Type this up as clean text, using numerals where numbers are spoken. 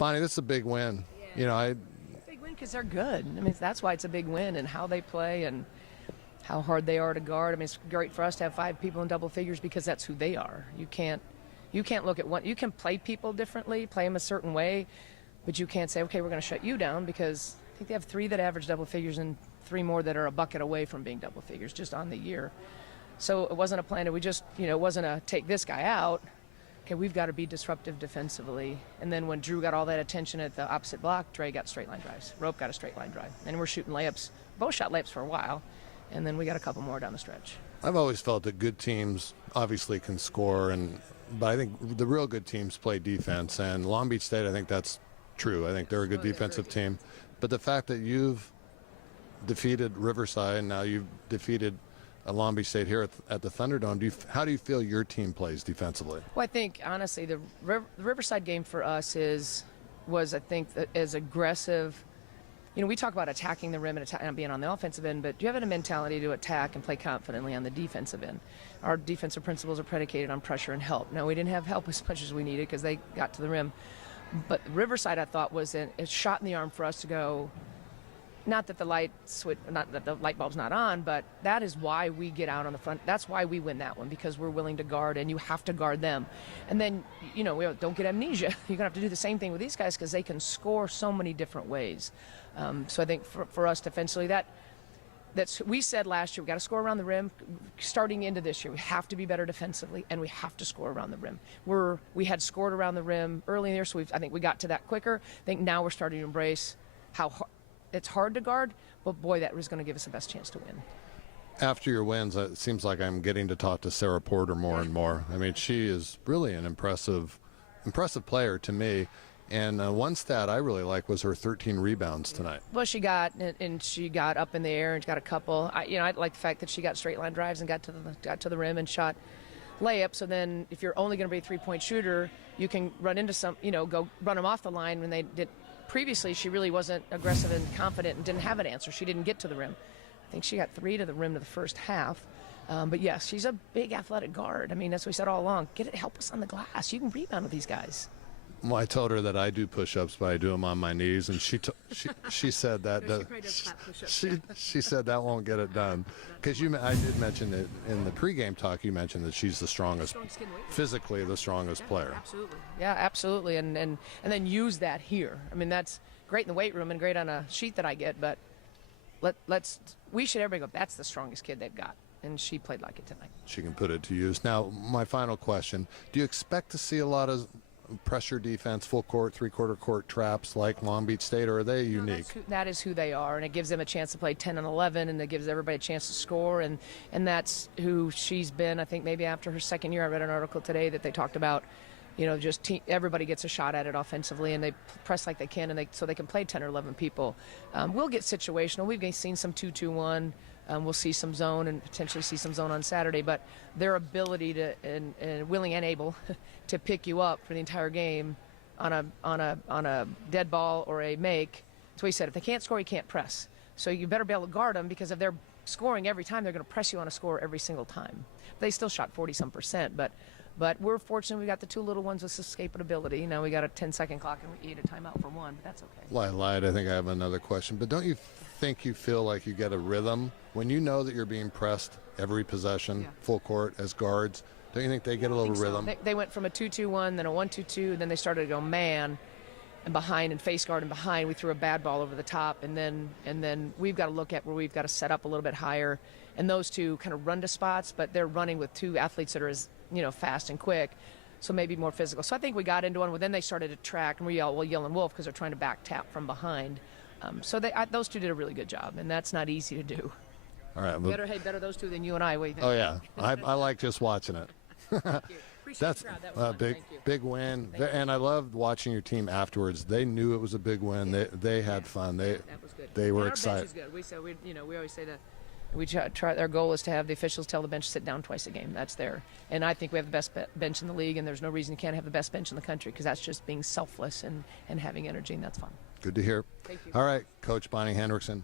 Bonnie, this is a big win. You know, Big win because they're good. I mean, that's why it's a big win, and how they play and how hard they are to guard. I mean, it's great for us to have 5 people in double figures because that's who they are. You can't look at one. You can play people differently, play them a certain way, but you can't say, okay, we're going to shut you down, because I think they have 3 that average double figures and 3 more that are a bucket away from being double figures just on the year. So it wasn't a plan that we just, it wasn't a take this guy out. Okay, we've got to be disruptive defensively. And then when Drew got all that attention at the opposite block, Dre got straight line drives. Rope got a straight line drive. And we're shooting layups. Both shot layups for a while. And then we got a couple more down the stretch. I've always felt that good teams obviously can score, but I think the real good teams play defense. And Long Beach State, I think that's true. I think they're a good defensive team. But the fact that you've defeated Riverside, and now you've defeated Long Beach State here at the Thunderdome, how do you feel your team plays defensively? Well, I think, honestly, the Riverside game for us was, I think, as aggressive. We talk about attacking the rim and being on the offensive end, but do you have a mentality to attack and play confidently on the defensive end? Our defensive principles are predicated on pressure and help. Now, we didn't have help as much as we needed because they got to the rim. But Riverside, I thought, was a shot in the arm for us to go. Not that the light bulb's not on, but that is why we get out on the front. That's why we win that one, because we're willing to guard, and you have to guard them. And then, we don't get amnesia. You're going to have to do the same thing with these guys because they can score so many different ways. So I think for us defensively, we said last year, we got to score around the rim. Starting into this year, we have to be better defensively, and we have to score around the rim. We had scored around the rim early in the year, so I think we got to that quicker. I think now we're starting to embrace how it's hard to guard, but boy, that was going to give us the best chance to win. After your wins, it seems like I'm getting to talk to Sarah Porter more and more. I mean, she is really an impressive player to me. And one stat I really like was her 13 rebounds tonight. Well, she got up in the air and got a couple. I like the fact that she got straight line drives and got to the rim and shot layups. So then, if you're only going to be a 3-point shooter, you can run into go run them off the line. When they did previously, she really wasn't aggressive and confident and didn't have an answer. She didn't get to the rim. I think she got 3 to the rim to the first half. But yes, she's a big athletic guard. I mean, that's what we said all along. Help us on the glass. You can rebound with these guys. Well, I told her that I do push-ups, but I do them on my knees, and she said that she said that won't get it done. Because I did mention it in the pregame talk. You mentioned that she's the strongest, physically the strongest player. Absolutely, yeah, absolutely, and then use that here. I mean, that's great in the weight room and great on a sheet that I get, but everybody go, that's the strongest kid they've got. And she played like it tonight. She can put it to use. Now, my final question: do you expect to see a lot of pressure defense, full court, 3/4 court traps like Long Beach State, or are they unique? That is who they are, and it gives them a chance to play 10 and 11, and it gives everybody a chance to score, and that's who she's been. I think maybe after her second year, I read an article today that they talked about, everybody gets a shot at it offensively, and they press like they can, and so they can play 10 or 11 people. We'll get situational. We've seen some 2-2-1. We'll see some zone and potentially see some zone on Saturday, but their ability to and willing and able to pick you up for the entire game on a dead ball or a make. That's what he said. If they can't score, you can't press. So you better be able to guard them, because if they're scoring every time, they're going to press you on a score every single time. They still shot 40-some%, but we're fortunate we got the 2 little ones with escapability. Now we got a 10-second clock and we eat a timeout for 1, but that's okay. Well, I lied. I think I have another question. But don't you think you feel like you get a rhythm when you know that you're being pressed every possession, full court as guards? Don't you think they get a little rhythm? So. They went from a 2-2-1, then a 1-2-2, then they started to go man and behind and face guard and behind. We threw a bad ball over the top, and then we've got to look at where we've got to set up a little bit higher. And those two kind of run to spots, but they're running with 2 athletes that are as fast and quick, so maybe more physical. So I think we got into one, but then they started to track, and we're yelling wolf because they're trying to back tap from behind. So those 2 did a really good job, and that's not easy to do. All right. Better those 2 than you and I. What do you think? Oh, yeah. I like just watching it. Thank you. That's a big win. And I loved watching your team afterwards. They knew it was a big win. They had fun. That was good. They were excited. Our bench is good. We always say that we try. Our goal is to have the officials tell the bench to sit down twice a game. That's there. And I think we have the best bench in the league, and there's no reason you can't have the best bench in the country, because that's just being selfless and having energy, and that's fun. Good to hear. Thank you. All right, Coach Bonnie Henrickson.